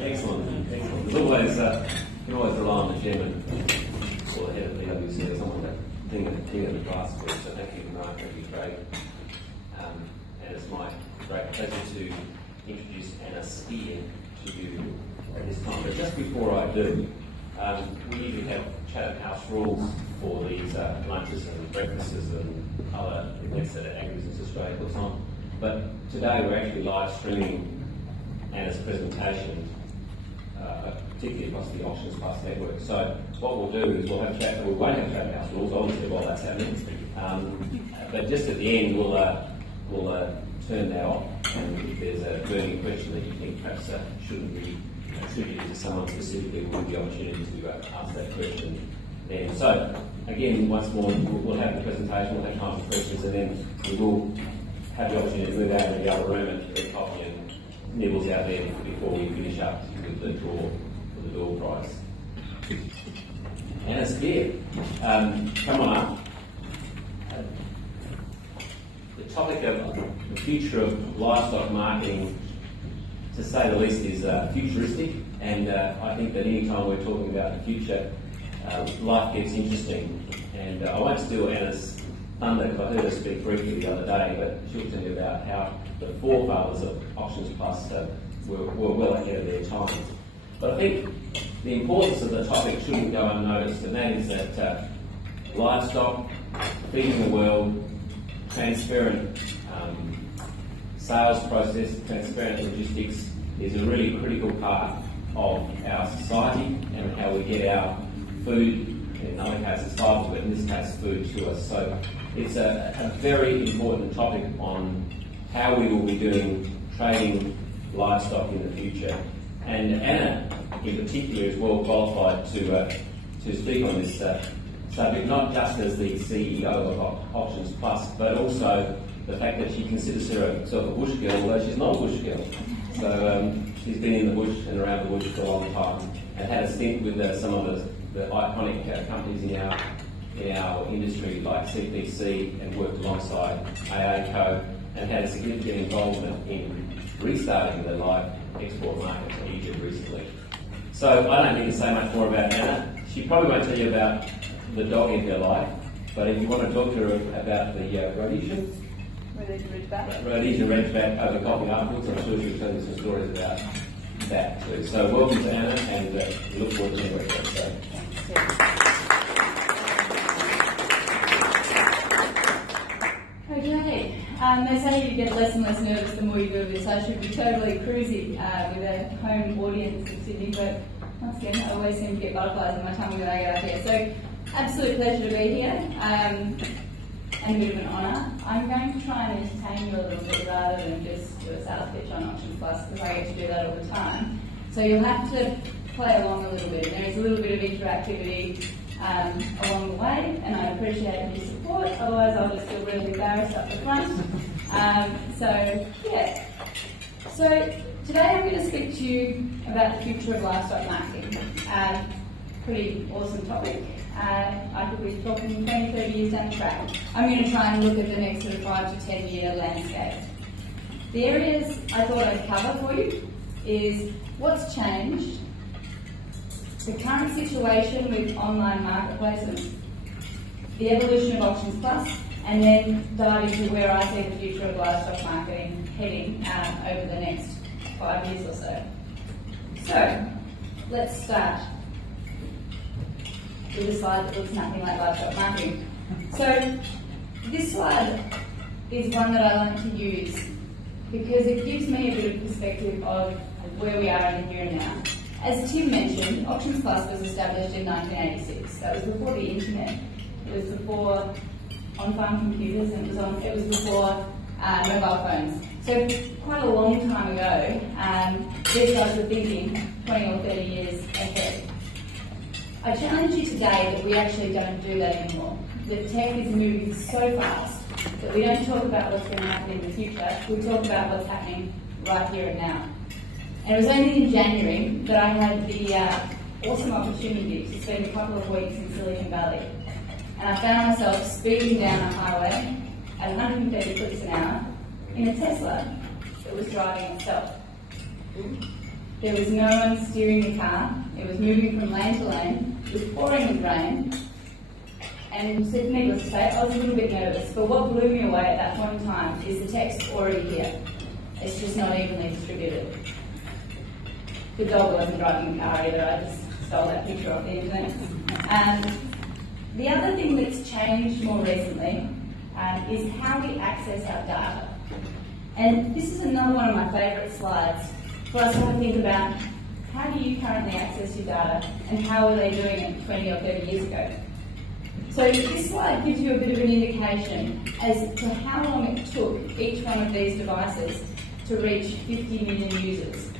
Excellent. There's always, you can always rely on the chairman or the head of the PwC or someone to think of the class for. So thank you, Mark. Thank you, Craig. And it's my great pleasure to introduce Anna Speer to you at this time. But just before I do, we usually have Chatham House rules for these lunches and breakfasts and other events that Agribusiness Australia puts on. But today we're actually live streaming Anna's presentation, particularly across the AuctionsPlus network. So what we'll do is we won't have Chatham House rules, obviously, while that's happening. But just at the end, we'll turn that off, and if there's a burning question that you think perhaps shouldn't be attributed to someone specifically, we'll give the opportunity to ask that question then. So again, once more, we'll have the presentation, we'll have time for questions, and then we will have the opportunity to move out into the other room and get coffee and nibbles out there before we finish up with the draw for the door prize. Anna Speer, come on up. The topic of the future of livestock marketing, to say the least, is futuristic, and I think that any time we're talking about the future, life gets interesting. And I won't steal Anna's thunder, because I heard her speak briefly the other day, but she'll tell you about how the forefathers of AuctionsPlus were well ahead of their time. But I think the importance of the topic shouldn't go unnoticed, and that is that livestock, feeding the world, transparent sales process, transparent logistics is a really critical part of our society and how we get our food, in other cases fibre, but in this case food to us. So it's a very important topic on how we will be doing trading livestock in the future. And Anna, in particular, is well qualified to speak on this subject, not just as the CEO of AuctionsPlus, but also the fact that she considers herself a bush girl, although she's not a bush girl. So she's been in the bush and around the bush for a long time, and had a stint with some of the iconic companies in our industry, like CPC, and worked alongside AACO, and had a significant involvement in restarting the live export market to Egypt recently. So I don't need to say much more about Anna. She probably won't tell you about the dog in her life, but if you want to talk to her about the Rhodesian Ridgeback over coffee afterwards, I'm sure she'll tell you some stories about that too. So welcome to Anna, and we look forward to seeing what you have to say. Okay, they say you get less and less nervous the more you do this. I should be totally cruisy with a home audience in Sydney, but once again, I always seem to get butterflies in my tummy when I get out here. So, absolute pleasure to be here, and a bit of an honour. I'm going to try and entertain you a little bit rather than just do a sales pitch on AuctionsPlus, because I get to do that all the time. So you'll have to play along a little bit. There is a little bit of interactivity along the way, and I appreciate your support, otherwise I'll just feel really embarrassed up the front. So today I'm going to speak to you about the future of livestock marketing. Pretty awesome topic. I could be talking 20, 30 years down the track. I'm going to try and look at the next sort of 5 to 10 year landscape. The areas I thought I'd cover for you is what's changed, the current situation with online marketplaces, the evolution of AuctionsPlus, and then dive into where I see the future of livestock marketing heading over the next 5 years or so. So, let's start with a slide that looks nothing like livestock marketing. So, this slide is one that I like to use because it gives me a bit of perspective of where we are in the here and now. As Tim mentioned, AuctionsPlus was established in 1986. That was before the internet. It was before on-farm computers, and it was before mobile phones. So quite a long time ago, these guys were thinking 20 or 30 years ahead. I challenge you today that we actually don't do that anymore. The tech is moving so fast that we don't talk about what's going to happen in the future, we talk about what's happening right here and now. And it was only in January that I had the awesome opportunity to spend a couple of weeks in Silicon Valley. And I found myself speeding down a highway at 130 kilometres an hour in a Tesla that was driving itself. There was no one steering the car. It was moving from lane to lane. It was pouring with rain. And needless to say, I was a little bit nervous. But what blew me away at that point in time is the text already here. It's just not evenly distributed. The dog wasn't driving the car either. I just stole that picture off the internet. The other thing that's changed more recently is how we access our data. And this is another one of my favourite slides for us to have a think about how do you currently access your data and how were they doing it 20 or 30 years ago. So this slide gives you a bit of an indication as to how long it took each one of these devices to reach 50 million users.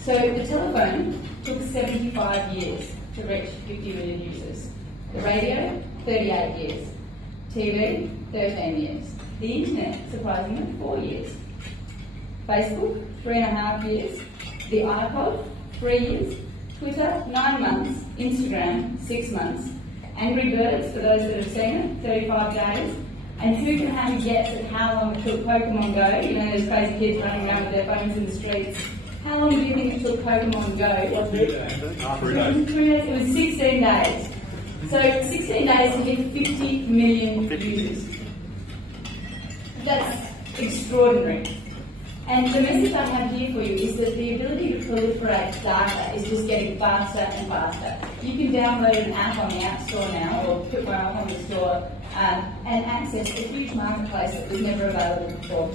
So the telephone took 75 years to reach 50 million users. The radio, 38 years. TV, 13 years. The internet, surprisingly, 4 years. Facebook, 3.5 years. The iPod, 3 years. Twitter, 9 months. Instagram, 6 months. Angry Birds, for those that have seen it, 35 days. And who can have a guess at how long it took Pokemon Go? You know, those crazy kids running around with their phones in the streets. How long do you think it took Pokemon Go? 3 days. 3 days. It was 16 days. So 16 days to hit 50 million users. That's extraordinary. And the message I have here for you is that the ability to proliferate data is just getting faster and faster. You can download an app on the App Store now, or put one up on the store, and access a huge marketplace that was never available before.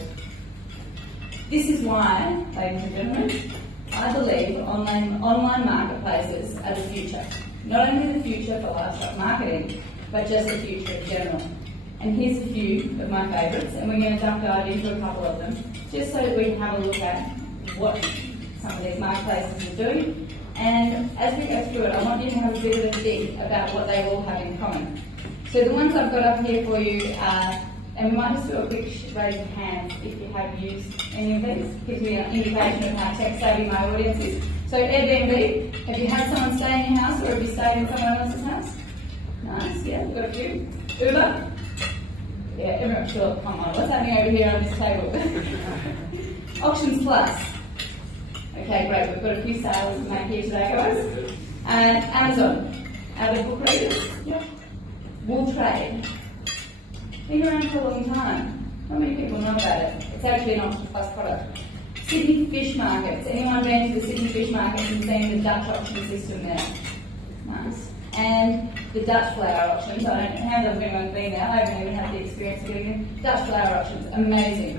This is why, ladies and gentlemen, I believe online marketplaces are the future. Not only the future for livestock marketing, but just the future in general. And here's a few of my favourites, and we're going to dive into a couple of them, just so that we can have a look at what some of these marketplaces are doing. And as we go through it, I want you to have a bit of a think about what they all have in common. So the ones I've got up here for you are, and we might just do a quick raise of hands if you have used any of these. Gives me an indication of how tech savvy my audience is. So Airbnb, have you had someone stay in your house, or have you stayed in someone else's house? Nice, yeah, we've got a few. Uber? Yeah, everyone's sure, come on, what's happening over here on this table? AuctionsPlus. Okay, great, we've got a few sales to make here today, guys. And Amazon, are they book readers? Yep. Wool Trade. Been around for a long time. Not many people know about it. It's actually an AuctionsPlus product. Sydney Fish Markets. Anyone been to the Sydney Fish Markets and seen the Dutch auction system there? Nice. And the Dutch flower auctions. I don't know how long anyone's been there. I haven't even had the experience of getting them. Dutch flower auctions, amazing.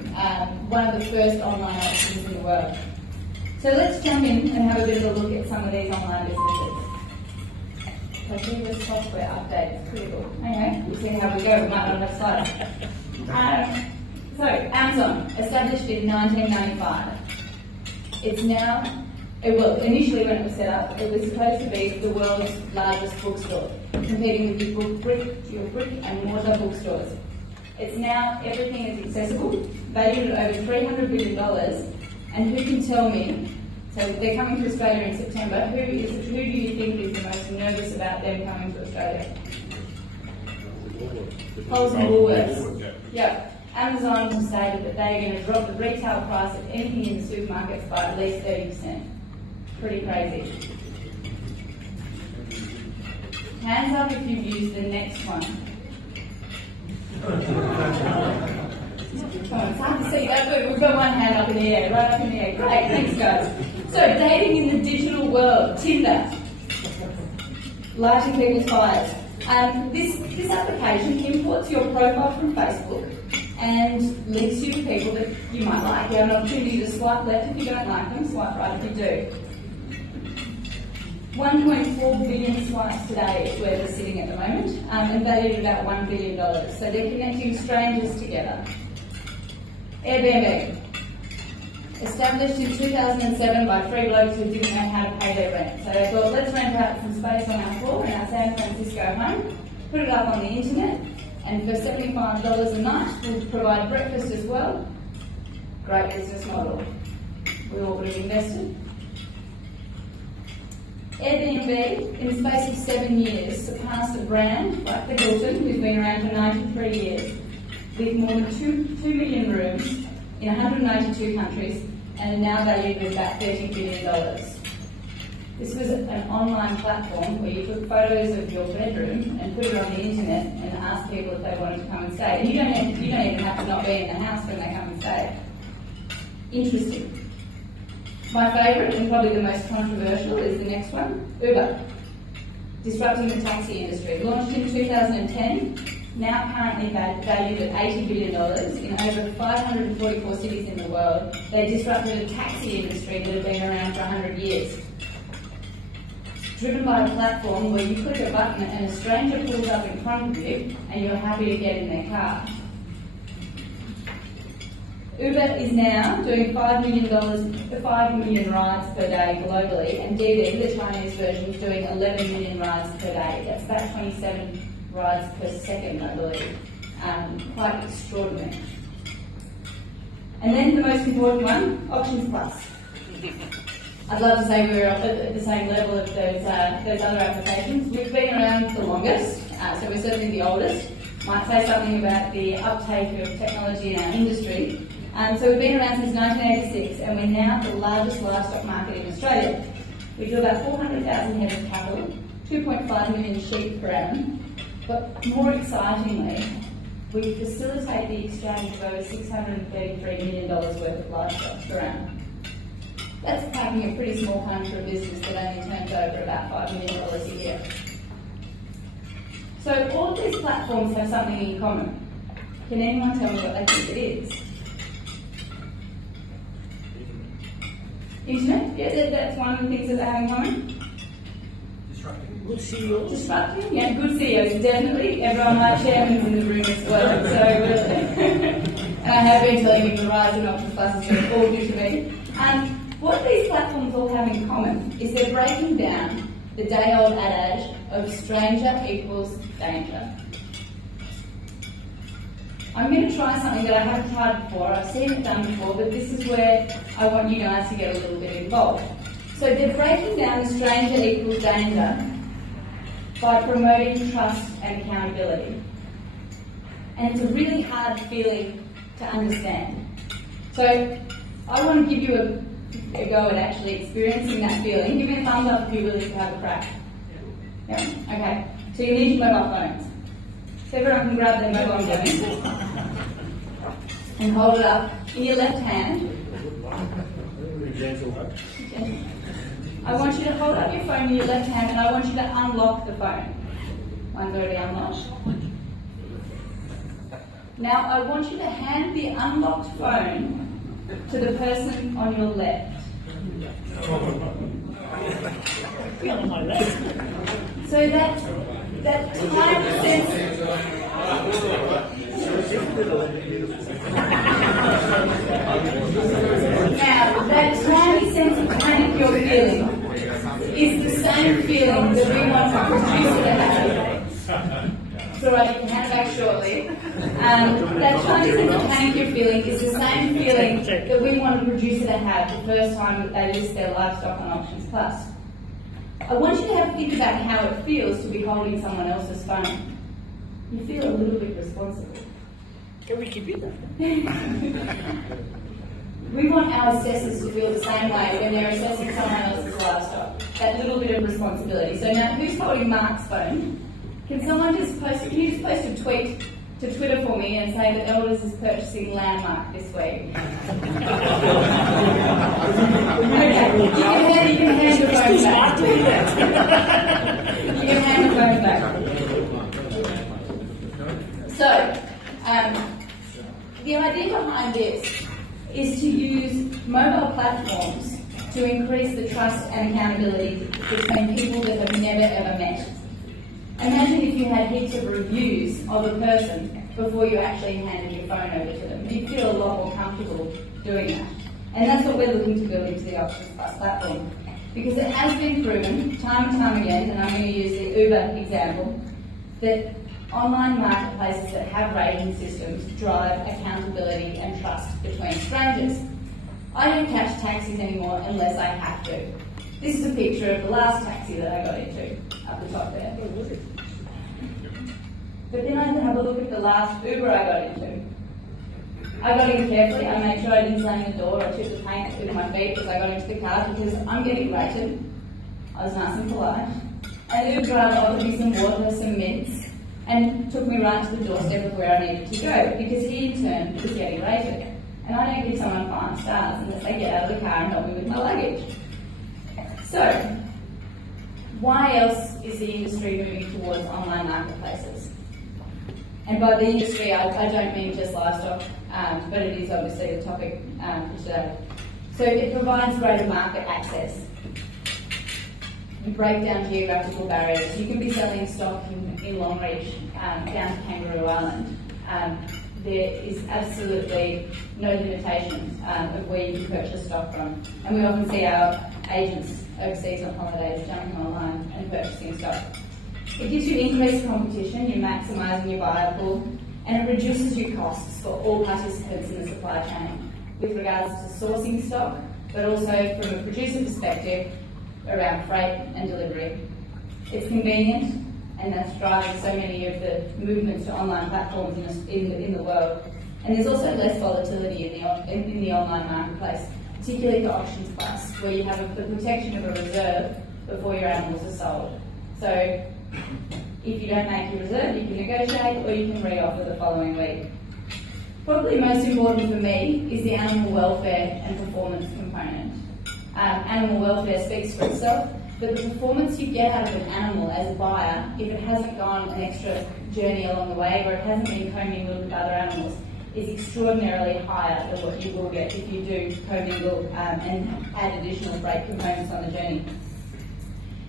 One of the first online auctions in the world. So let's jump in and have a bit of a look at some of these online businesses. So this software update is critical. Okay, we'll see how we go. We might not have slides. So Amazon, established in 1995. It's now, initially when it was set up, it was supposed to be the world's largest bookstore, competing with your brick and mortar bookstores. It's now, everything is accessible, valued at over $300 billion, and who can tell me, so they're coming to Australia in September, who do you think is the most nervous about them coming to Australia? Coles and Woolworths. Yeah. Amazon has stated that they're going to drop the retail price of anything in the supermarkets by at least 30%. Pretty crazy. Hands up if you've used the next one. Come on, it's hard to see that, but we've got one hand up in the air, right up in the air. Great, thanks guys. So, dating in the digital world, Tinder. Lighting people's fires. This application imports your profile from Facebook and links you to people that you might like. You have an opportunity to swipe left if you don't like them, swipe right if you do. 1.4 billion swipes today is where they're sitting at the moment, and valued at about $1 billion. So they're connecting strangers together. Airbnb. Established in 2007 by three blokes who didn't know how to pay their rent. So they thought, let's rent out some space on our floor in our San Francisco home, put it up on the internet, and for $75 a night, we'll provide breakfast as well. Great business model. We all would have invested. Airbnb, in the space of 7 years, surpassed a brand like the Hilton, who's been around for 93 years, with more than 2 million rooms in 192 countries, and now valued at about $30 billion. This was an online platform where you took photos of your bedroom and put it on the internet and asked people if they wanted to come and stay. And you don't even have to not be in the house when they come and stay. Interesting. My favourite and probably the most controversial is the next one, Uber. Disrupting the taxi industry. Launched in 2010, now currently valued at $80 billion in over 544 cities in the world. They disrupted a taxi industry that had been around for 100 years. Driven by a platform where you click a button and a stranger pulls up in front of you and you're happy to get in their car. Uber is now doing $5 million rides per day globally, and DiDi, the Chinese version, is doing 11 million rides per day. That's about 27 rides per second, I believe. Quite extraordinary. And then the most important one, AuctionsPlus. I'd love to say we're at the same level of those other applications. We've been around the longest, so we're certainly the oldest. Might say something about the uptake of technology in our industry. So we've been around since 1986, and we're now the largest livestock market in Australia. We do about 400,000 head of cattle, 2.5 million sheep per annum, but more excitingly, we facilitate the exchange of over $633 million worth of livestock per annum. That's packing a pretty small punch for a business that only turns over about $5 million a year. So all of these platforms have something in common. Can anyone tell me what they think it is? Internet? Yeah, that's one of the things that they have in common. Disrupting. Good CEOs. Disrupting, yeah, good CEOs, definitely. Everyone, my chairman's in the room as well. So, and I have been telling you the rise in AuctionsPlus has been all due to me. What these platforms all have in common is they're breaking down the day-old adage of stranger equals danger. I'm going to try something that I haven't tried before. I've seen it done before, but this is where I want you guys to get a little bit involved. So they're breaking down the stranger equals danger by promoting trust and accountability. And it's a really hard feeling to understand. So I want to give you a go at actually experiencing that feeling. Give me a thumbs up if you're willing to have a crack. Yeah? Okay. So you need your mobile phones. So everyone can grab their mobile phone and hold it up in your left hand. I want you to hold up your phone in your left hand and I want you to unlock the phone. Mine's already unlocked. Now I want you to hand the unlocked phone to the person on your left. On my left. So that tiny sense. Now that tiny sense of panic you're feeling is the same feeling that we want to produce to have. It's alright, you can hand it back shortly. That tiny sense of panic you're feeling is the same feeling that we want a producer to have the first time that they list their livestock on AuctionsPlus. I want you to have a think about how it feels to be holding someone else's phone. You feel a little bit responsible. Can we keep it? We want our assessors to feel the same way when they're assessing someone else's livestock. That little bit of responsibility. So now, who's holding Mark's phone? Can someone just post a tweet to Twitter for me and say that Elders is purchasing Landmark this week? Okay, you can hand your phone back. You can hand the phone back. So, the idea behind this is to use mobile platforms to increase the trust and accountability between people that have never ever met. Imagine if you had heaps of reviews of a person before you actually handed your phone over to them. You'd feel a lot more comfortable doing that. And that's what we're looking to build into the AuctionsPlus platform. Because it has been proven time and time again, and I'm going to use the Uber example, that online marketplaces that have rating systems drive accountability and trust between strangers. I don't catch taxis anymore unless I have to. This is a picture of the last taxi that I got into, up the top there. But then I have a look at the last Uber I got into. I got in carefully. I made sure I didn't slam the door or chip the paint with my feet as I got into the car because I'm getting rated. I was nice and polite. And the driver offered me some water, some mints, and took me right to the doorstep of where I needed to go because he in turn was getting rated. And I don't give someone 5 stars unless they get out of the car and help me with my luggage. So, why else is the industry moving towards online marketplaces? And by the industry, I don't mean just livestock, but it is obviously the topic for today. So it provides greater market access. You break down geographical barriers. You can be selling stock in Longreach down to Kangaroo Island. There is absolutely no limitation of where you can purchase stock from. And we often see our agents overseas on holidays jumping online and purchasing stock. It gives you increased competition, you're maximising your buyer pool, and it reduces your costs for all participants in the supply chain with regards to sourcing stock, but also from a producer perspective around freight and delivery. It's convenient, and that's driving so many of the movements to online platforms in the world. And there's also less volatility in the online marketplace, particularly for AuctionsPlus, where you have the protection of a reserve before your animals are sold. So if you don't make your reserve, you can negotiate or you can re-offer the following week. Probably most important for me is the animal welfare and performance component. Animal welfare speaks for itself, but the performance you get out of an animal as a buyer, if it hasn't gone an extra journey along the way or it hasn't been commingled with other animals, is extraordinarily higher than what you will get if you do commingle and add additional freight components on the journey.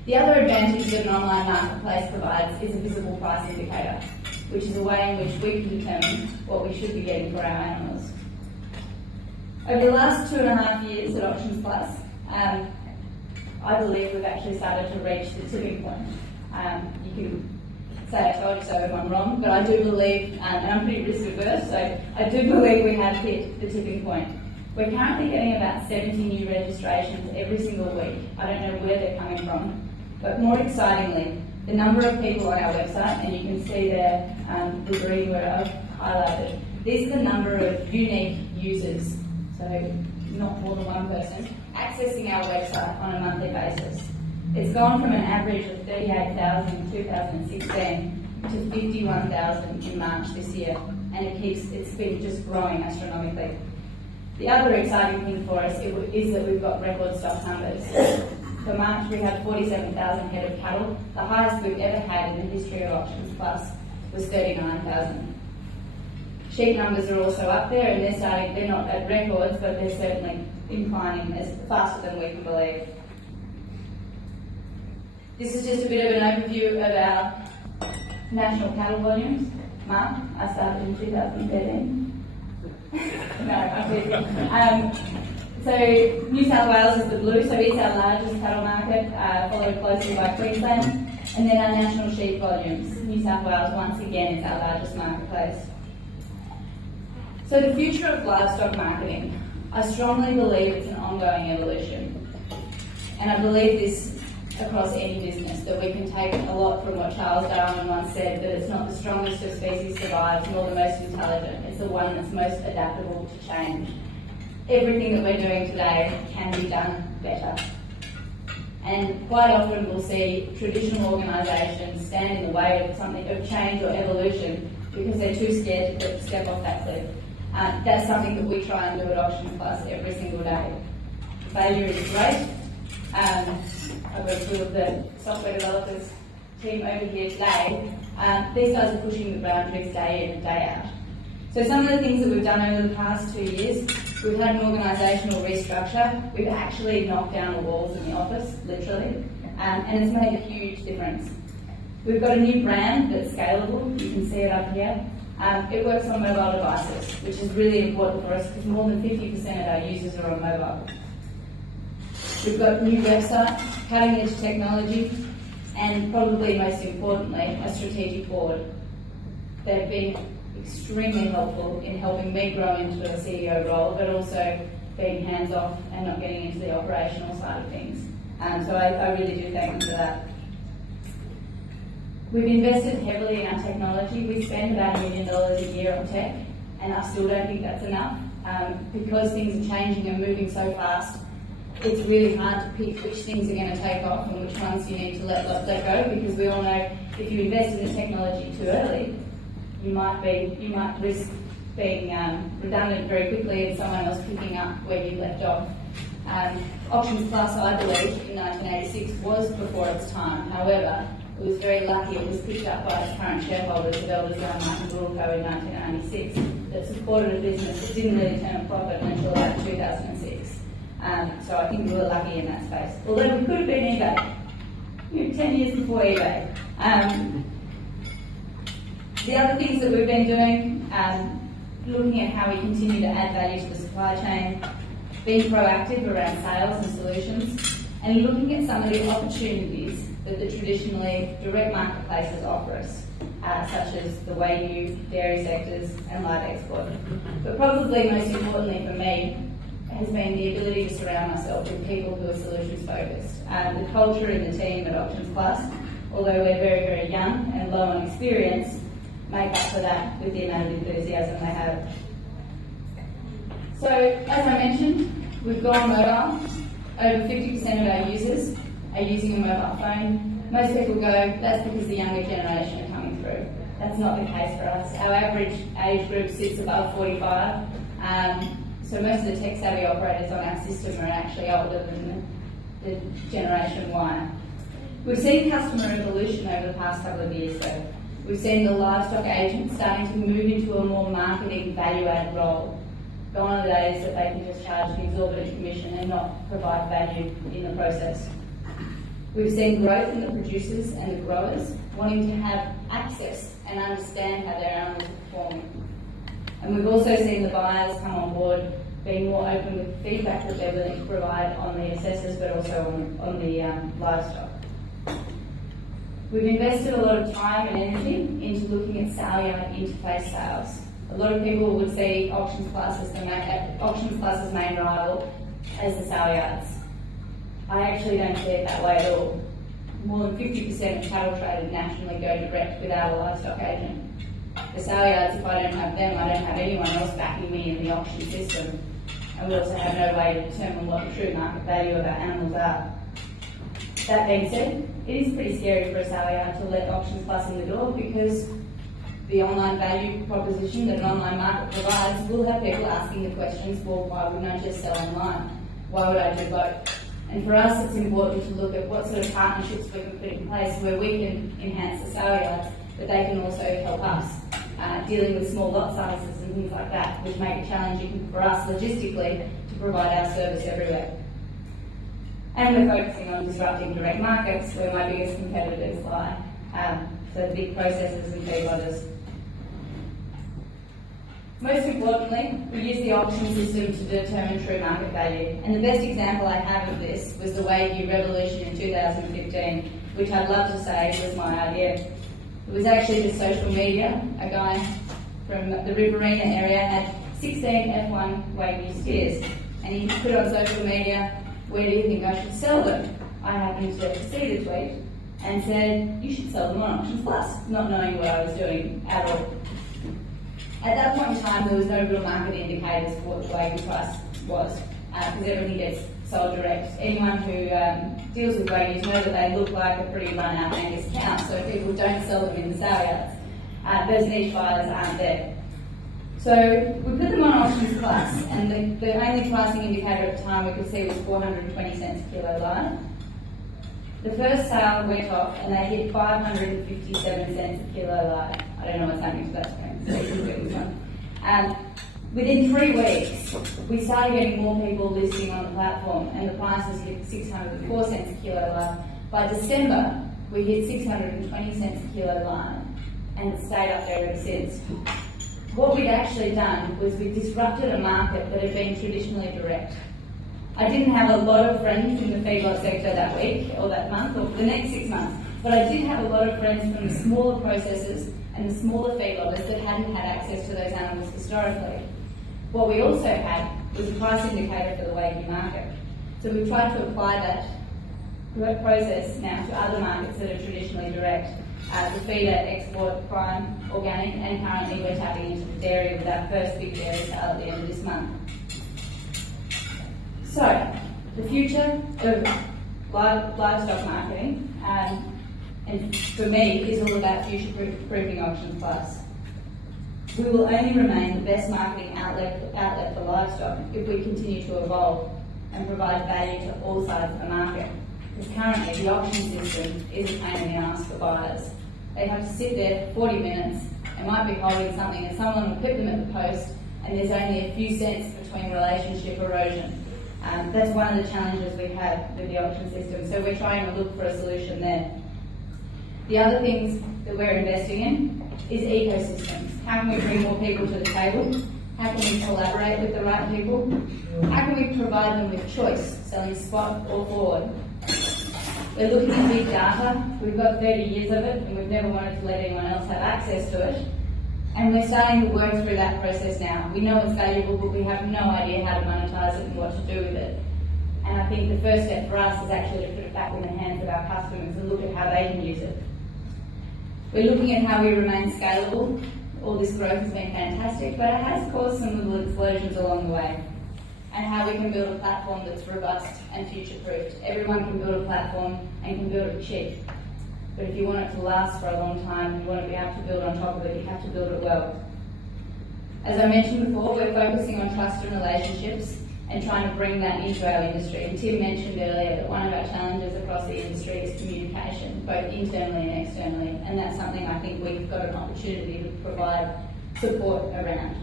The other advantage that an online marketplace provides is a visible price indicator, which is a way in which we can determine what we should be getting for our animals. Over the last 2.5 years at AuctionsPlus, I believe we've actually started to reach the tipping point. You can say I told you so if I'm wrong, but I do believe, and I'm pretty risk averse, so I do believe we have hit the tipping point. We're currently getting about 70 new registrations every single week. I don't know where they're coming from, but more excitingly, the number of people on our website, and you can see there the green where I've highlighted, these are the number of unique users, so not more than one person, accessing our website on a monthly basis. It's gone from an average of 38,000 in 2016 to 51,000 in March this year, and it's been just growing astronomically. The other exciting thing for us is that we've got record stock numbers. For March we had 47,000 head of cattle. The highest we've ever had in the history of AuctionsPlus was 39,000. Sheep numbers are also up there, and they're not at records, but they're certainly inclining as faster than we can believe. This is just a bit of an overview of our national cattle volumes. Mark, I started in 2013. No, I'm kidding. So New South Wales is the blue, so it's our largest cattle market, followed closely by Queensland. And then our national sheep volumes. New South Wales, once again, is our largest marketplace. So the future of livestock marketing, I strongly believe it's an ongoing evolution. And I believe this across any business, that we can take a lot from what Charles Darwin once said, that it's not the strongest of species survives, nor the most intelligent. It's the one that's most adaptable to change. Everything that we're doing today can be done better. And quite often we'll see traditional organisations stand in the way of something, of change or evolution, because they're too scared to step off that cliff. That's something that we try and do at AuctionsPlus every single day. Failure is great. I've got two of the software developers team over here today. These guys are pushing the boundaries day in and day out. So some of the things that we've done over the past 2 years, we've had an organisational restructure. We've actually knocked down the walls in the office, literally, and it's made a huge difference. We've got a new brand that's scalable. You can see it up here. It works on mobile devices, which is really important for us because more than 50% of our users are on mobile. We've got a new website, cutting-edge technology, and probably most importantly, a strategic board. They've been extremely helpful in helping me grow into a CEO role, but also being hands-off and not getting into the operational side of things. So I really do thank them for that. We've invested heavily in our technology. We spend about $1 million a year on tech, and I still don't think that's enough. Because things are changing and moving so fast, it's really hard to pick which things are going to take off and which ones you need to let go, because we all know if you invest in the technology too early, you might risk being redundant very quickly and someone else picking up where you left off. AuctionsPlus, I believe, in 1986 was before its time. However, it was very lucky it was picked up by its current shareholders, the Elders Young Martin Co. in 1996, that supported a business that didn't really turn a profit until about 2006. So I think we were lucky in that space. Although we could have been eBay, 10 years before eBay. The other things that we've been doing, looking at how we continue to add value to the supply chain, being proactive around sales and solutions, and looking at some of the opportunities that the traditionally direct marketplaces offer us, such as the wagyu, dairy sectors, and live export. But probably most importantly for me has been the ability to surround myself with people who are solutions focused. The culture in the team at AuctionsPlus, although we're very, very young and low on experience, make up for that with the amount of enthusiasm they have. So, as I mentioned, we've gone mobile. Over 50% of our users are using a mobile phone. Most people go, that's because the younger generation are coming through. That's not the case for us. Our average age group sits above 45. So most of the tech-savvy operators on our system are actually older than the Generation Y. We've seen customer evolution over the past couple of years though. We've seen the livestock agents starting to move into a more marketing value-add role. Gone are the days that they can just charge an exorbitant commission and not provide value in the process. We've seen growth in the producers and the growers wanting to have access and understand how their animals are performing. And we've also seen the buyers come on board, being more open with the feedback that they're willing to provide on the assessors, but also on the livestock. We've invested a lot of time and energy into looking at sale yard interface sales. A lot of people would see AuctionsPlus as main rival as the sale yards. I actually don't see it that way at all. More than 50% of cattle traded nationally go direct without a livestock agent. The sale yards, if I don't have them, I don't have anyone else backing me in the auction system. And we also have no way to determine what the true market value of our animals are. That being said, it is pretty scary for a sale yard to let AuctionsPlus in the door, because the online value proposition that an online market provides will have people asking the questions, well, why wouldn't I just sell online? Why would I do both? And for us, it's important to look at what sort of partnerships we can put in place where we can enhance the sale yards, but they can also help us dealing with small lot sizes and things like that, which make it challenging for us logistically to provide our service everywhere. And we're focusing on disrupting direct markets where my biggest competitors lie, so the big processors and feedlotters. Most importantly, we use the auction system to determine true market value. And the best example I have of this was the wagyu revolution in 2015, which I'd love to say was my idea. It was actually just social media. A guy from the Riverina area had 16 F1 wagyu steers, and he put on social media, where do you think I should sell them? I happened to see the tweet and said, you should sell them on AuctionsPlus, not knowing what I was doing at all. At that point in time, there was no real market indicators for what the wagyu price was, because everything gets sold direct. Anyone who deals with wagyus know that they look like a pretty run-out Angus cow, so people don't sell them in the sale yards. Those niche buyers aren't there. So we put them on AuctionsPlus, and the only pricing indicator at the time we could see was 420 cents a kilo live. The first sale went off and they hit 557 cents a kilo live. I don't know what's happening to that screen, so you can get this one. Within 3 weeks, we started getting more people listing on the platform, and the prices hit 604 cents a kilo live. By December, we hit 620 cents a kilo live, and it stayed up there ever since. What we'd actually done was we disrupted a market that had been traditionally direct. I didn't have a lot of friends in the feedlot sector that week, or that month, or for the next 6 months, but I did have a lot of friends from the smaller processors and the smaller feedlotters that hadn't had access to those animals historically. What we also had was a price indicator for the wagyu market. So we tried to apply that process now to other markets that are traditionally direct. The feeder, export, prime, organic, and currently we're tapping into the dairy with our first big dairy sale at the end of this month. So, the future of livestock marketing, and for me, is all about future-proofing AuctionsPlus. We will only remain the best marketing outlet for livestock if we continue to evolve and provide value to all sides of the market. Because currently the auction system is a pain in the ass for buyers. They have to sit there for 40 minutes and might be holding something and someone will put them at the post and there's only a few cents between relationship erosion. That's one of the challenges we have with the auction system, so we're trying to look for a solution there. The other things that we're investing in is ecosystems. How can we bring more people to the table? How can we collaborate with the right people? How can we provide them with choice, selling spot or forward? We're looking at big data. We've got 30 years of it and we've never wanted to let anyone else have access to it. And we're starting to work through that process now. We know it's valuable, but we have no idea how to monetize it and what to do with it. And I think the first step for us is actually to put it back in the hands of our customers and look at how they can use it. We're looking at how we remain scalable. All this growth has been fantastic, but it has caused some little explosions along the way. And how we can build a platform that's robust and future-proofed. Everyone can build a platform and can build it cheap. But if you want it to last for a long time, you want to be able to build on top of it, you have to build it well. As I mentioned before, we're focusing on trust and relationships and trying to bring that into our industry. And Tim mentioned earlier that one of our challenges across the industry is communication, both internally and externally, and that's something I think we've got an opportunity to provide support around.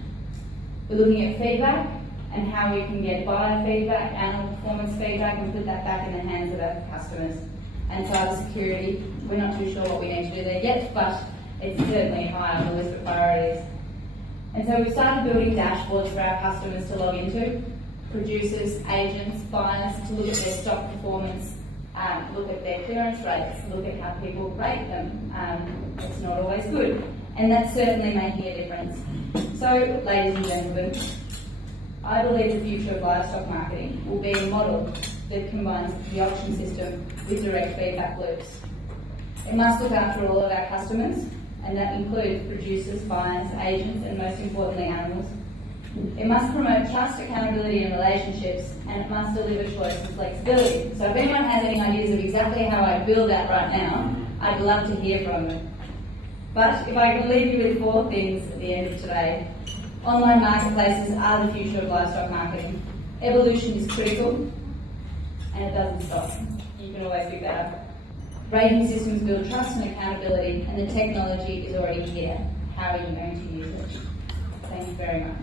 We're looking at feedback and how we can get buyer feedback, animal performance feedback, and put that back in the hands of our customers. And cybersecurity, we're not too sure what we need to do there yet, but it's certainly high on the list of priorities. And so we've started building dashboards for our customers to log into, producers, agents, buyers, to look at their stock performance, look at their clearance rates, look at how people rate them. It's not always good, and that's certainly making a difference. So, ladies and gentlemen, I believe the future of livestock marketing will be a model that combines the auction system with direct feedback loops. It must look after all of our customers, and that includes producers, buyers, agents, and most importantly, animals. It must promote trust, accountability, and relationships, and it must deliver choice and flexibility. So if anyone has any ideas of exactly how I build that right now, I'd love to hear from them. But if I can leave you with 4 things at the end of today. Online marketplaces are the future of livestock marketing. Evolution is critical, and it doesn't stop. You can always pick that up. Rating systems build trust and accountability, and the technology is already here. How are you going to use it? Thank you very much.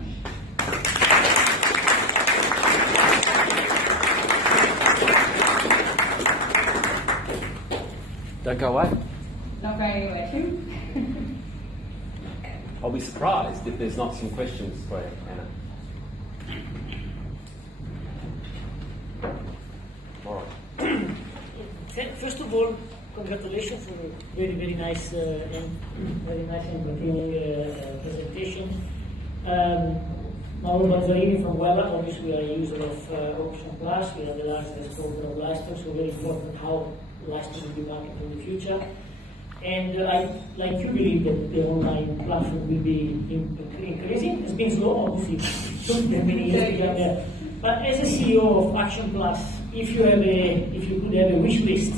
Don't go away. Not going anywhere too. I'll be surprised if there's not some questions for you, Anna. All right. First of all, congratulations for a very, very nice and entertaining presentation. Mauro Bazzarini from Wella. Obviously, we are a user of AuctionPlus. We are the largest broker of livestock, so very important how livestock will be marketed in the future. And I, like you, believe that the online platform will be increasing. It's been slow, obviously. It took them many years to get there. But as a CEO of ActionPlus, if you could have a wish list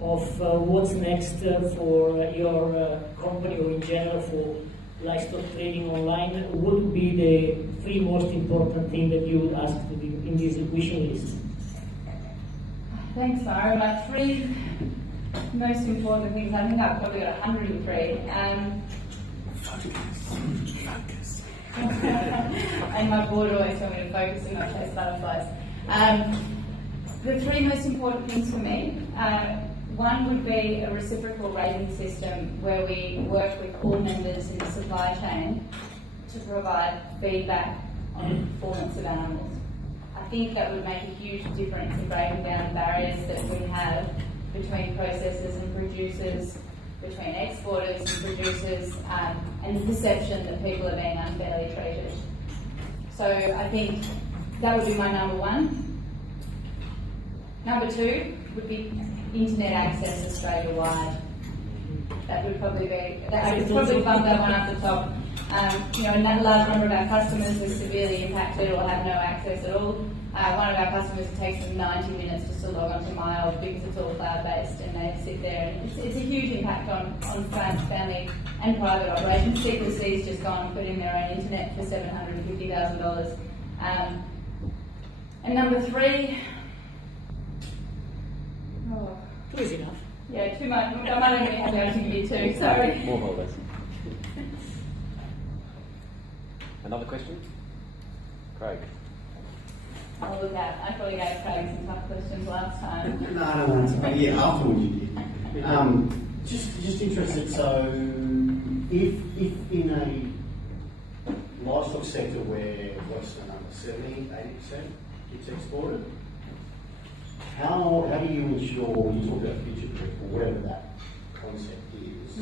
of what's next for your company or in general for livestock trading online, what would be the 3 most important things that you would ask to be in this wishing list? Thanks, Mara. My 3 most important things, I think I've probably got 103. Focus. And my board always told me to focus and not chase butterflies. The 3 most important things for me, one would be a reciprocal rating system where we work with all members in the supply chain to provide feedback on the performance of animals. I think that would make a huge difference in breaking down barriers that we have between processors and producers, between exporters and producers, and the perception that people are being unfairly treated. So I think that would be my number 1. Number 2 would be internet access Australia-wide. That would probably be, I could probably bump that one up the top. A large number of our customers are severely impacted or have no access at all. One of our customers, it takes them 90 minutes just to log onto Mild because it's all cloud-based, and they sit there, and it's a huge impact on family and private operations. C2C's just gone and put in their own internet for $750,000. And number 3, Two is enough. yeah, too much. I might only have to give you 2, sorry. More holidays. Another question? Craig. I'll look out. I probably gave Craig some tough questions last time. No, it's okay. Yeah, afterwards you did. Just interested, so if in a livestock sector where, what's the number, 70-80% gets exported, how do you ensure, you talk about future-proof or whatever that concept is,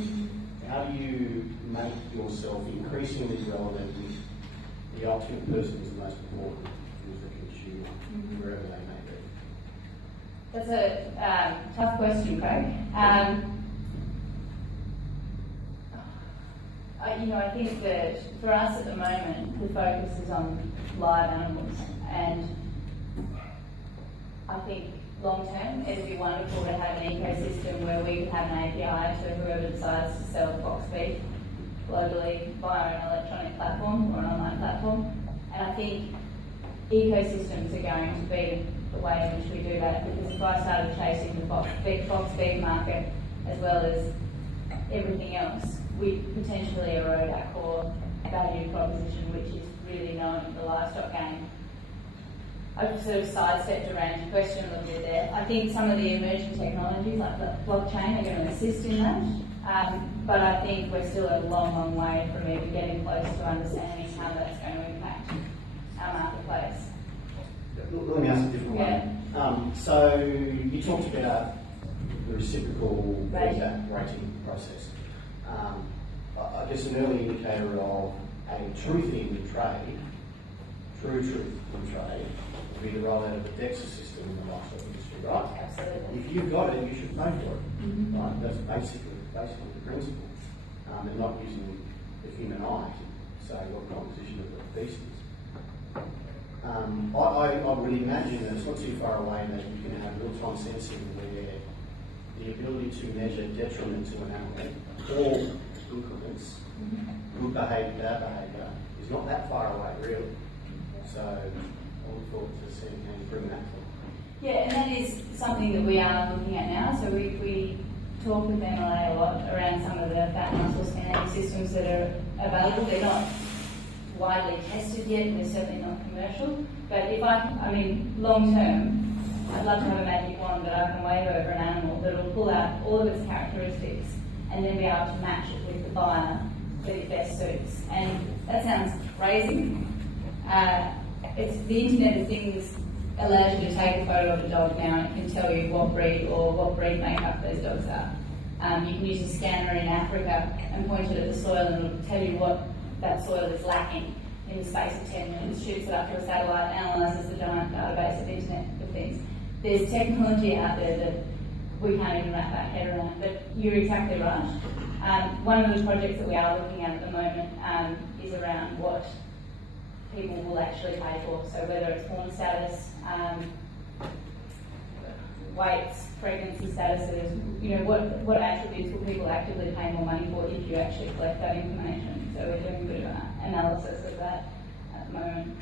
how do you make yourself increasingly relevant with the ultimate person who's the most important, who's the consumer, wherever they may be? That's a tough question, Craig. I think that for us at the moment, the focus is on live animals, and I think long term it'd be wonderful to have an ecosystem where we could have an API to whoever decides to sell box beef globally via an electronic platform or an online platform. And I think ecosystems are going to be the way in which we do that, because if I started chasing the box beef market as well as everything else, we potentially erode our core value proposition, which is really knowing the livestock game. I've sort of sidestepped around your question a little bit there. I think some of the emerging technologies like the blockchain are going to assist in that, but I think we're still a long, long way from even getting close to understanding how that's going to impact our marketplace. Let me ask a different one. So you talked about the reciprocal rating process. I guess an early indicator of a truth in trade, true truth in trade, would be the rollout of the DEXA system in the livestock industry, right? Absolutely. If you've got it, you should pay for it. Right? That's basically the principle. And not using the human eye to say what composition of the beast is. I would imagine that it's not too far away that you can have real-time sensing where the ability to measure detriment to an animal or increments, good behaviour, bad behaviour, is not that far away, really. So I look forward to seeing how you bring that forward. Yeah, and that is something that we are looking at now. So we talk with MLA a lot around some of the fat muscle scanning systems that are available. They're not widely tested yet, and they're certainly not commercial. But long term, I'd love to have a magic wand that I can wave over an animal that will pull out all of its characteristics and then be able to match it with the buyer that it best suits. And that sounds crazy. It's the Internet of Things allows you to take a photo of a dog now and it can tell you what breed or what breed makeup those dogs are. You can use a scanner in Africa and point it at the soil and it'll tell you what that soil is lacking in the space of 10 minutes, shoots it up to a satellite, analyses the giant database of Internet of Things. There's technology out there that we can't even wrap our head around, but you're exactly right. One of the projects that we are looking at the moment is around what people will actually pay for. So whether it's horn status, weights, pregnancy statuses, what attributes will people actively pay more money for if you actually collect that information. So we're doing a bit of analysis of that at the moment.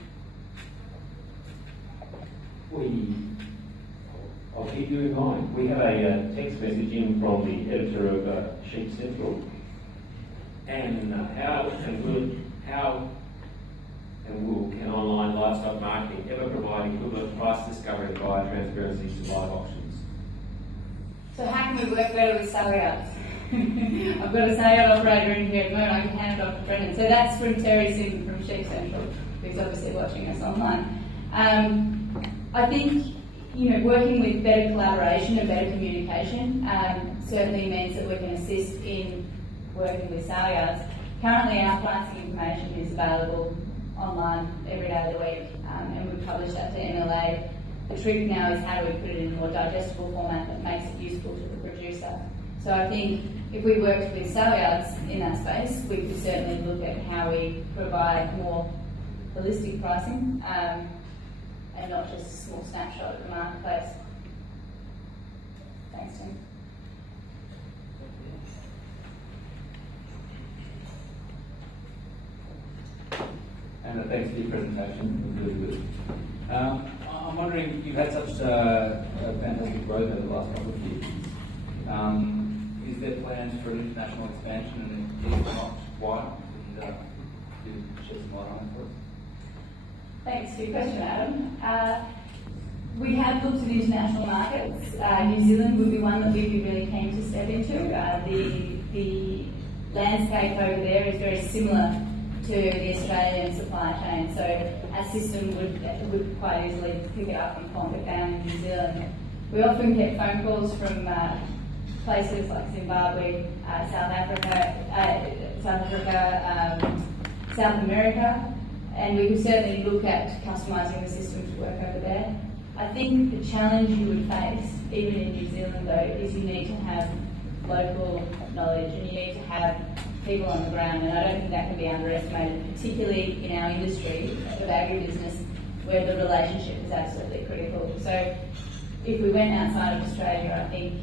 I'll keep you in mind. We have a text message in from the editor of Sheep Central, and how can online livestock marketing ever provide equivalent price discovery and buyer transparency to live auctions? So how can we work better with sale yards? I've got a sale yard operator in here at the moment. I can hand it off to Brendan. So that's from Terry Simon from Sheep Central, who's obviously watching us online. I think working with better collaboration and better communication certainly means that we can assist in working with sale yards. Currently, our pricing information is available online every day of the week, and we publish that to MLA. The trick now is how do we put it in a more digestible format that makes it useful to the producer. So I think if we worked with sale yards in that space, we could certainly look at how we provide more holistic pricing and not just a small snapshot of the marketplace. Thanks, Tim. Anna, thanks for your presentation. It was really good. I'm wondering, you've had such fantastic growth over the last couple of years. Is there plans for an international expansion, and if not, why? And could you shed some light on that for us? Thanks for your question, Adam. We have looked at international markets. New Zealand would be one that we'd be really keen to step into. The landscape over there is very similar to the Australian supply chain, so our system would quite easily pick it up and plonk it down in New Zealand. We often get phone calls from places like Zimbabwe, South Africa, South America, and we could certainly look at customising the system to work over there. I think the challenge you would face, even in New Zealand though, is you need to have local knowledge and you need to have people on the ground, and I don't think that can be underestimated, particularly in our industry of agribusiness, where the relationship is absolutely critical. So if we went outside of Australia, I think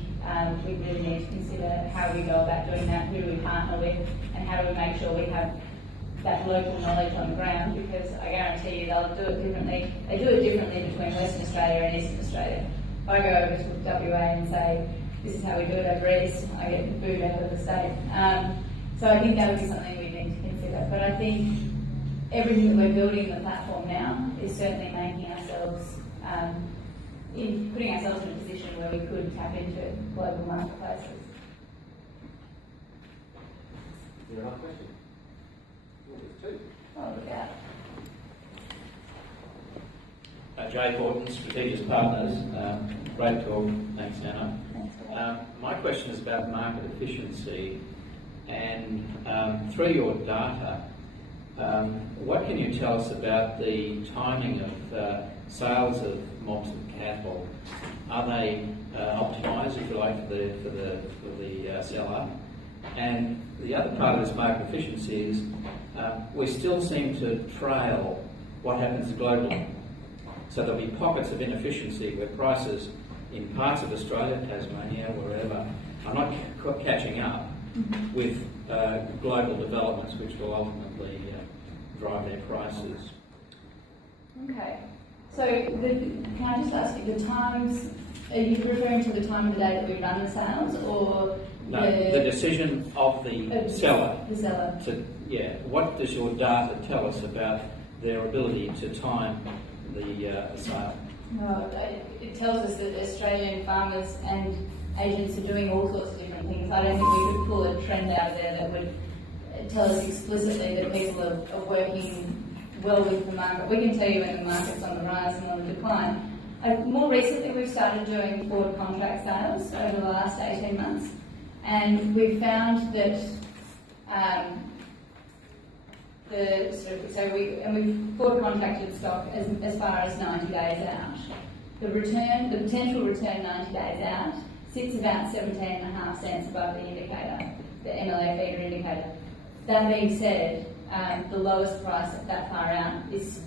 we really need to consider how we go about doing that, who do we partner with, and how do we make sure we have that local knowledge on the ground, because I guarantee you they'll do it differently. They do it differently between Western Australia and Eastern Australia. If I go over to WA and say, this is how we do it over East, I get booed out of the state. So I think that would be something we need to consider. But I think everything that we're building in the platform now is certainly making ourselves, putting ourselves in a position where we could tap into global marketplaces. Is there another question? There's two. Oh, look out. Jay Horton, Strategic Partners. Great talk. Thanks, Anna. My question is about market efficiency, and through your data, what can you tell us about the timing of sales of malted cattle? Are they optimised, if you like, for the seller? And the other part of this market efficiency is we still seem to trail what happens globally. So there'll be pockets of inefficiency where prices in parts of Australia, Tasmania, wherever, are not catching up with global developments which will ultimately drive their prices. Okay. So can I just ask you, the times, are you referring to the time of the day that we run the sales, or No, the decision of the seller. The seller. What does your data tell us about their ability to time the sale? No, it tells us that Australian farmers and agents are doing all sorts of different things. I don't think we could pull a trend out there that would tell us explicitly that people are working well with the market. We can tell you when the market's on the rise and on the decline. More recently, we've started doing forward contract sales over the last 18 months, and we've found that we've forward contracted stock as far as 90 days out. The potential return 90 days out sits about 17.5 cents above the indicator, the MLA feeder indicator. That being said, the lowest price at that far out is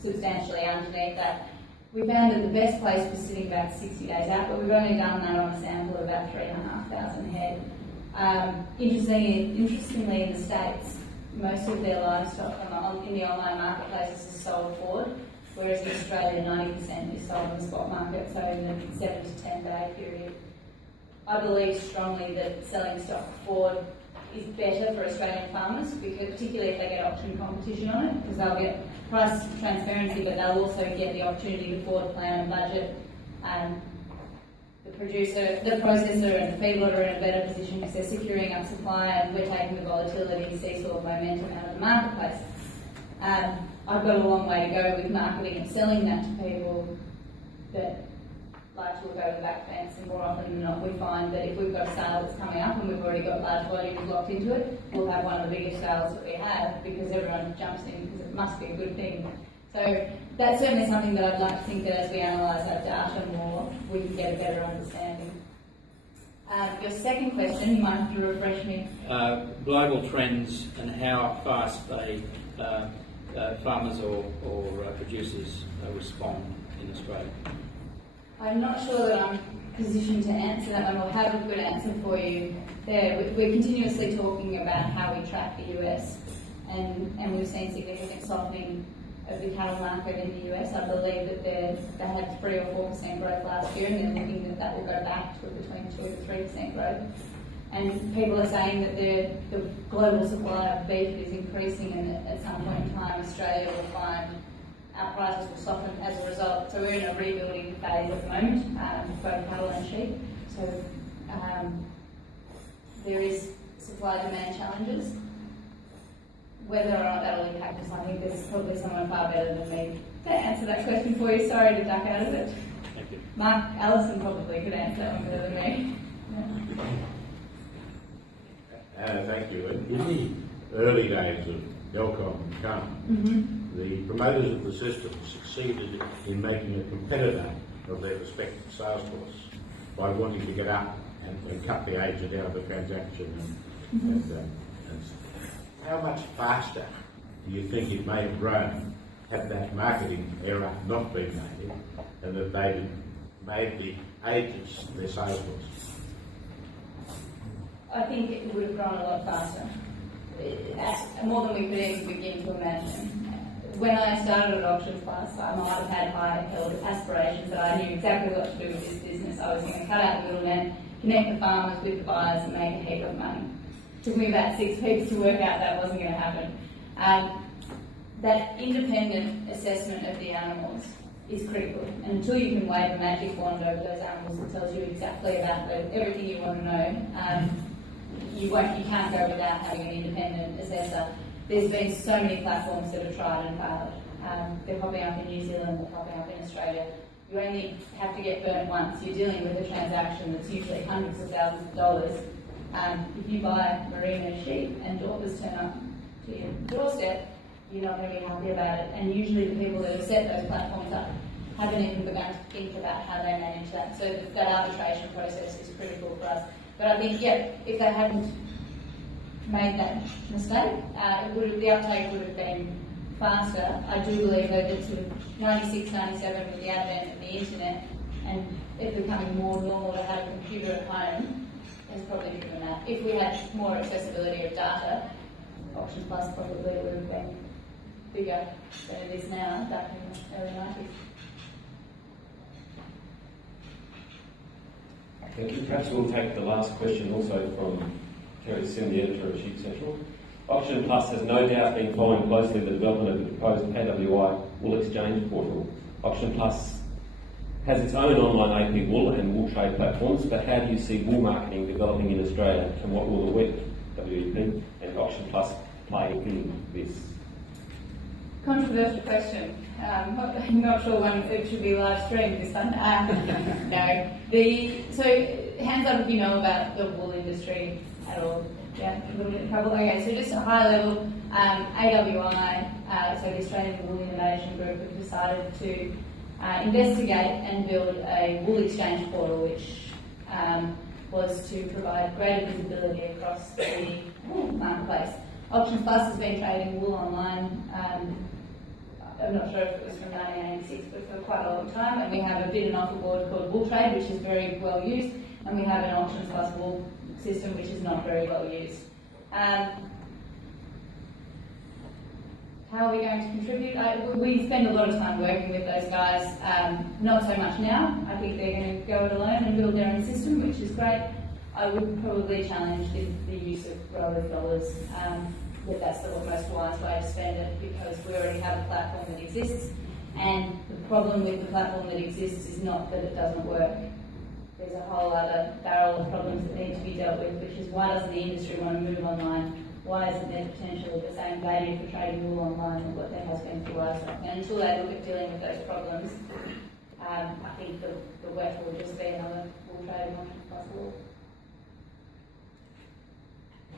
substantially underneath that. We found that the best place was sitting about 60 days out, but we've only done that on a sample of about 3,500 head. Interestingly, in the States, most of their livestock in the online marketplaces is sold forward, whereas in Australia 90% is sold in the spot market, so in the 7 to 10 day period. I believe strongly that selling stock forward is better for Australian farmers, because particularly if they get auction competition on it, because they'll get price transparency, but they'll also get the opportunity to forward plan and budget. The producer, the processor and the feedlot are in a better position because they're securing up supply, and we're taking the volatility, seesaw momentum out of the marketplace. I've got a long way to go with marketing and selling that to people that like to look over the back fence, and more often than not we find that if we've got a sale that's coming up and we've already got large volumes locked into it, we'll have one of the biggest sales that we have because everyone jumps in because it must be a good thing. So that's certainly something that I'd like to think that as we analyse our data more, we can get a better understanding. Your second question, you might have to refresh me. Global trends and how fast they farmers or producers respond in Australia. I'm not sure that I'm positioned to answer that one or have a good answer for you. We're continuously talking about how we track the US, and we've seen significant softening of the cattle market in the US. I believe that they had 3 or 4% growth last year, and they're looking that will go back to between 2 to 3% growth. And people are saying that the global supply of beef is increasing, and at some point in time Australia will find our prices will soften as a result. So we're in a rebuilding phase at the moment, both cattle and sheep. So there is supply-demand challenges. Whether or not that will impact us, I think there's probably someone far better than me to answer that question for you. Sorry to duck out of it. Thank you. Mark Allison probably could answer that one better than me. Anna, thank you. In the early days of Delcom and Cum, the promoters of the system succeeded in making a competitor of their respective sales force by wanting to get up and cut the agent out of the transaction. And how much faster do you think it may have grown had that marketing error not been made, and that they'd made the agents their sales force? I think it would have grown a lot faster, more than we could even begin to imagine. When I started at AuctionsPlus, I might have had high-held aspirations that I knew exactly what to do with this business. I was going to cut out the middleman, connect the farmers with the buyers, and make a heap of money. It took me about 6 weeks to work out that wasn't going to happen. That independent assessment of the animals is critical. And until you can wave a magic wand over those animals that tells you exactly about everything you want to know, you can't go without having an independent assessor. There's been so many platforms that have tried and failed. They're popping up in New Zealand, they're popping up in Australia. You only have to get burnt once. You're dealing with a transaction that's usually hundreds of thousands of dollars. If you buy merino sheep and Dorpers turn up to your doorstep, you're not going to be happy about it. And usually the people that have set those platforms up haven't even begun to think about how they manage that. So that arbitration process is critical for us. But I think, if they hadn't made that mistake, the uptake would have been faster. I do believe though that sort of 96, 97 with the advent of the internet and it becoming more normal to have a computer at home has probably driven that. If we had more accessibility of data, AuctionsPlus probably would have been bigger than it is now back in the early 90s. Thank you. Perhaps we'll take the last question also from Terry Sim, the editor of Sheep Central. AuctionPlus has no doubt been following closely the development of the proposed AWI wool exchange portal. AuctionPlus has its own online AP wool and wool trade platforms, but how do you see wool marketing developing in Australia, and what will the WEP, WEP and AuctionPlus play in this? Controversial question. I'm not sure when it should be live streamed this time. No. So, hands up if you know about the wool industry at all. Yeah, a little bit of trouble. Okay, so just a high level, AWI, so the Australian Wool Innovation Group, have decided to investigate and build a wool exchange portal, which was to provide greater visibility across the wool marketplace. AuctionsPlus has been trading wool online. I'm not sure if it was from 1986, but for quite a long time. And we have a bid and offer board called Wool Trade, which is very well used, and we have an AuctionsPlus wool system, which is not very well used. How are we going to contribute? We spend a lot of time working with those guys. Not so much now. I think they're going to go it alone and build their own system, which is great. I would probably challenge the use of growers' dollars. That that's the most wise way to spend it, because we already have a platform that exists, and the problem with the platform that exists is not that it doesn't work. There's a whole other barrel of problems that need to be dealt with, which is why doesn't the industry want to move online? Why isn't there potentially the same value for trading wool online as what there has been for livestock? And until they look at dealing with those problems, I think the WEF will just be another wool trade option possible.